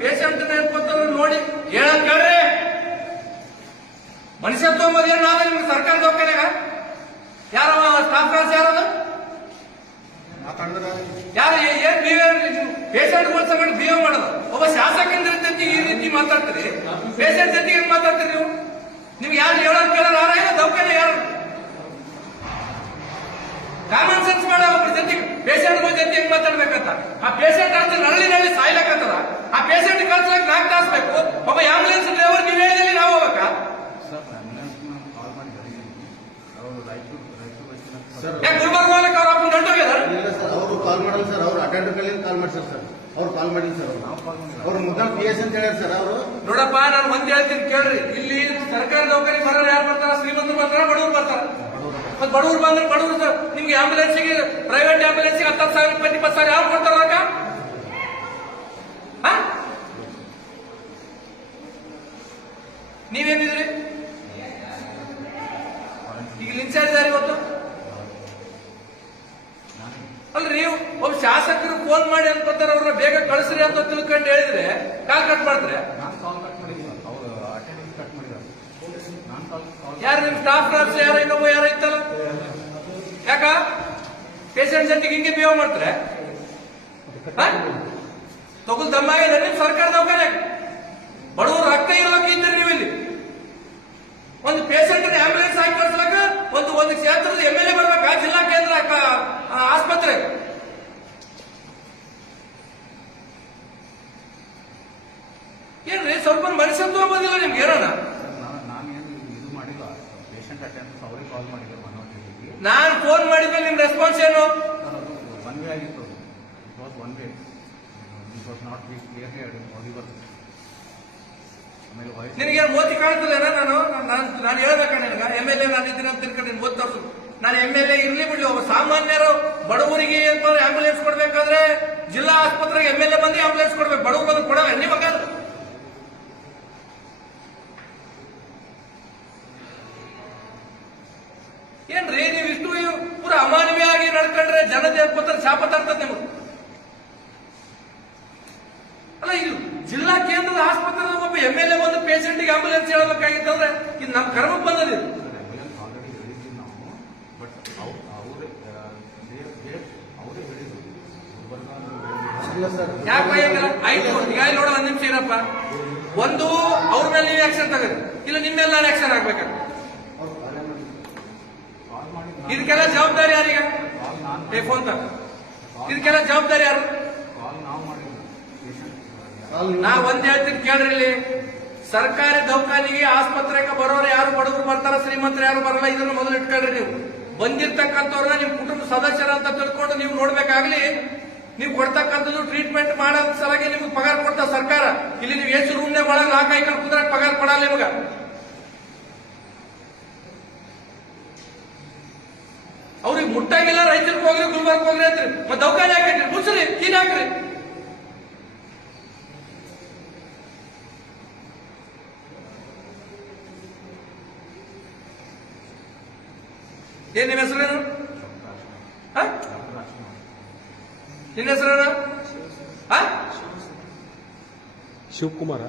Patient ಏನ್ಕೊತಾರ ನೋಡಿ ಹೇಳಕ್ ಕೇಳ್ರಿ ಮನುಷ್ಯತ್ವ ಅಂಬೋದು ಏನ್ ನಾವೇ ನಿಮ್ಗೆ ಸರ್ಕಾರ ದವಾಖಾನೆಗ ಯಾರ ಸ್ಟಾಫ್ ಕ್ಲಾಸ್ ಯಾರದು? ಯಾರು ಏನ್ ಬಿಹೇವ್ ಪೇಷಂಟ್ ಸಂಗಡ ಬಿಹೇವ್ ಮಾಡೋದು. ಒಬ್ಬ ಶಾಸಕಿಂದ ಜೊತೆಗೆ ಈ ರೀತಿ ಮಾತಾಡ್ತೀರಿ? ಪೇಷಂಟ್ ಜೊತೆಗೆ ಏನ್ ಮಾತಾಡ್ತೀರಿ ನೀವು? ನಿಮ್ಗೆ ಯಾರು ಹೇಳೋದು ಕೇಳೋರು ಯಾರ? ಏನೋ ಯಾರು? ಕಾಮನ್ ಸೆನ್ಸ್ ಮಾಡ ಒಬ್ಬರ ಜೊತೆಗೆ ಪೇಷಂಟ್ ಜೊತೆ ಹೆಂಗ್ ಮಾತಾಡ್ಬೇಕಂತ? ಆ ಪೇಷಂಟ್ ಅಂತ ಆ ಪೇಷಂಟ್ ಕಳ್ಸಕ್ ನಾಕ್ ತಾಸು ಬೇಕು. ಒಬ್ಬ ಆಂಬುಲೆನ್ಸ್ ಡ್ರೈವರ್ ನೀವು ಹೇಳಿದಲ್ಲಿ ನಾವು ಹೋಗಬೇಕಾ? ಗುಲ್ಬರ್ಗ ಹೋಗ್ಲಿಕ್ಕೆ ಅವ್ರ ಅಪ್ಪನ ಹೊಂಟೋಗ್ಯದ ಇಲ್ಲ ಸರ್ ಅವರು ಕಾಲ್ ಮಾಡಲ್ಲ ಸರ್ ಅವ್ರು ಅಟೆಂಡರ್ ಕಲ್ಲಿಂದ ಕಾಲ್ ಮಾಡ್ತಾರೆ ಸರ್. ಅವ್ರು ಕಾಲ್ ಮಾಡಿಲ್ಲ ಸರ್ ಅವ್ರು. ಮುದ್ದಾಂ ಪಿ ಎಸ್ ಅಂತ ಹೇಳ್ಯಾರ ಸರ್ ಅವರು. ನೋಡಪ್ಪ ನಾನು ಮಂದಿ ಹೇಳ್ತೀನಿ ಕೇಳ್ರಿ. ಇಲ್ಲಿ ಸರ್ಕಾರಿ ನೌಕರಿ ಬರೋರು ಯಾರು ಬರ್ತಾರ? ಶ್ರೀಮಂತರು ಬರ್ತಾರ ಬಡವರು ಬರ್ತಾರ? ಮತ್ತೆ ಬಡವರು ಬಂದ್ರೆ ಬಡವರು ನಿಮ್ಗೆ ಆಂಬುಲೆನ್ಸ್ಗೆ ಪ್ರೈವೇಟ್ ಆಂಬುಲೆನ್ಸ್ಗೆ ಹತ್ತು ಸಾವಿರ ಇಪ್ಪತ್ತು ಇಪ್ಪತ್ತು ಸಾವಿರ ಯಾರು ಕೊಡ್ತಾರ ಯಾರು ಇವತ್ತು? ಅಲ್ರಿ ಒಬ್ಬ ಶಾಸಕರು ಫೋನ್ ಮಾಡಿ ಅನ್ಕೋತಾರೆ ಅವ್ರನ್ನ ಬೇಗ ಕಳಿಸ್ರಿ ಅಂತ ತಿಳ್ಕೊಂಡು ಹೇಳಿದ್ರೆ ಕಾಲ್ ಕಟ್ ಮಾಡಿದ್ರೆ ಯಾರು ನಿಮ್ ಸ್ಟಾಫ್ ನರ್ಸ್ ಯಾರು ಇನ್ನೊಬ್ಬ ಯಾರು ಇತ್ತಲ್ಲ? ಯಾಕ? ಪೇಷಂಟ್ ಜೊತೆಗೆ ಹಿಂಗೆ ಬಿಹೇವ್ ಮಾಡ್ತಾರೆ. ತಗೊಳ್ ದಮ್ಮ ನಿಮ್ ಸರ್ಕಾರ ನೌಕರಿ ಬಡವರು ರಕ್ತ ಇರೋಕೆ ಇದ್ದೀರಿ ನೀವು ಇಲ್ಲಿ ಒಂದು ಪೇಷಂಟ್ ಆಂಬುಲೆನ್ಸ್ ಹಾಕಿ ಕಳ್ಸಲಕ್ಕ ಒಂದು ಒಂದು ಕ್ಷೇತ್ರದ ಎಂ ಎಲ್ ಎ ಬರ್ಬೇಕಾ ಜಿಲ್ಲಾ ಕೇಂದ್ರ ಕ- ಆ, ಆಸ್ಪತ್ರೆ ಏನ್ರಿ ಸ್ವಲ್ಪ ಮನುಷ್ಯತ್ವ ಬಂದಿಲ್ಲ ನಿಮ್ಗೆ ಏನಣ್ಣ ನಾನು ನಾನೇನು ಇದು ಮಾಡಿಲ್ಲ ಪೇಷಂಟ್ ಅಟೆಂಡೆನ್ಸ್ ಅವ್ರಿಗೆ ಕಾಲ್ ಮಾಡಿದ್ರು ಮನೋಹರ್ ನಾನ್ ಫೋನ್ ಮಾಡಿದ್ಮೇಲೆ ನಿಮ್ ರೆಸ್ಪಾನ್ಸ್ ಏನು ಸರ್ ಅದು ಒನ್ ವೇ ಆಗಿತ್ತು ಅದು it was one way it was ನಾನು ಫೋನ್ ಮಾಡಿದ್ಮೇಲೆ ನಿಮ್ ಆಮೇಲೆ ಏನು? ನಿನಗೆ ಮೋತಿ ಕಾಣ್ತಿಲ್ಲ ನಾನು? ನಾನು ನಾನು ಹೇಳ್ಬೇಕ ನಿನಗ ಎಂ ಎಲ್ ಎ ನಾನು ಇದ್ದೀನಿ ಅಂತ ತಿಳ್ಕೊಂಡು ನಿನ್ ಓದ್ತಾ ನಾನು ಎಂ ಎಲ್ ಎ ಇರ್ಲಿ ಬಿಡ್ಲಿ ಒಬ್ಬ ಸಾಮಾನ್ಯರು ಬಡವರಿಗೆ ಏನಪ್ಪ ಆಂಬುಲೆನ್ಸ್ ಕೊಡ್ಬೇಕಾದ್ರೆ ಜಿಲ್ಲಾ ಆಸ್ಪತ್ರೆಗೆ ಎಂ ಎಲ್ ಎ ಬಂದು ಆಂಬುಲೆನ್ಸ್ ಕೊಡ್ಬೇಕು, ಬಡವರು ಬಂದು ಕೊಡಲ್ಲ ನಿಮಗ ಏನ್ರಿ ಜನತೆ ಪತ್ರ ಶಾಪ ತರ್ತದೆ ನಿಮಗೆ. ಅಲ್ಲ ಇದು ಜಿಲ್ಲಾ ಕೇಂದ್ರದ ಆಸ್ಪತ್ರೆ ಒಬ್ಬ ಎಂ ಎಲ್ ಎ ಬಂದು ಪೇಷಂಟ್ಗೆ ಆಂಬುಲೆನ್ಸ್ ಹೇಳಬೇಕಾಗಿತ್ತಂದ್ರೆ, ಇದು ನಮ್ಮ ಕರ್ಮಕ್ಕೆ ಬಂದದ ಯಾಕೆ ನೋಡ, ಒಂದ್ ನಿಮಿಷ ಇರಪ್ಪ. ಒಂದು, ಅವ್ರ ಮೇಲೆ ನೀವು ಆಕ್ಷನ್ ತಗೋರಿ ಇಲ್ಲ, ನಿಮ್ಮ ಮೇಲೆ ನಾನು ಆಕ್ಷನ್ ಆಗ್ಬೇಕಾಗ ಅವ್ರು ಕಾಲೇ ಮಾಡಿಲ್ಲ. ಕಾಲ್ ಮಾಡಿ ಇದಕ್ಕೆಲ್ಲ ಜವಾಬ್ದಾರಿ ಯಾರೀಗ? ಏ ಫೋನ್ ಇದಕ್ಕೆಲ್ಲ ಜವಾಬ್ದಾರಿ ಯಾರು? ನಾ ಒಂದ್ ಹೇಳ್ತೀನಿ, ಕೇಳ್ರಿ ಇಲ್ಲಿ. ಸರ್ಕಾರಿ ದವಾಖಾನಿಗೆ ಆಸ್ಪತ್ರೆಗೆ ಬರೋರು ಯಾರು ಬಡವರು ಬರ್ತಾರ, ಶ್ರೀಮಂತರು ಯಾರು ಬರಲ್ಲ, ಇದನ್ನ ಮೊದಲು ಇಟ್ಕೊಳ್ರಿ ನೀವು. ಬಂದಿರ್ತಕ್ಕಂಥವ್ರನ್ನ ನಿಮ್ ಕುಟುಂಬ ಸದಸ್ಯರ ಅಂತ ತಿಳ್ಕೊಂಡು ನೀವು ನೋಡ್ಬೇಕಾಗ್ಲಿ, ನೀವು ಕೊಡ್ತಕ್ಕಂಥದ್ದು ಟ್ರೀಟ್ಮೆಂಟ್ ಮಾಡೋದ್ ಸಲಗೆ ನಿಮ್ಗೆ ಪಗಾರ ಕೊಡ್ತಾ ಸರ್ಕಾರ. ಇಲ್ಲಿ ನೀವು ಎಷ್ಟು ರೂಮ್ನೇ ಒಳಗೆ ನಾಲ್ಕು ಐದು ಕುಂದ್ರೆ ಪಗಾರ ಕೊಡಲ್ಲ ನಿಮ್ಗ. ಮುಟ್ಟಾಗಿಲ್ಲ ರೈತರಿಗೆ ಹೋಗ್ರಿ ಗುಲ್ಬರ್ಗ್ ಹೋಗ್ರಿ ಅಂತ್ರಿ ಮತ್ತೆ ದವಾಖಾನೆ ಹಾಕಿ ಮುಸ್ರಿ ಕೀನ್ ಹಾಕ್ರಿ. ಏನ್ ನಿಮ್ಮ ಹೆಸರೇನು? ನಿನ್ನ ಹೆಸರೇನು? ಶಿವಕುಮಾರ.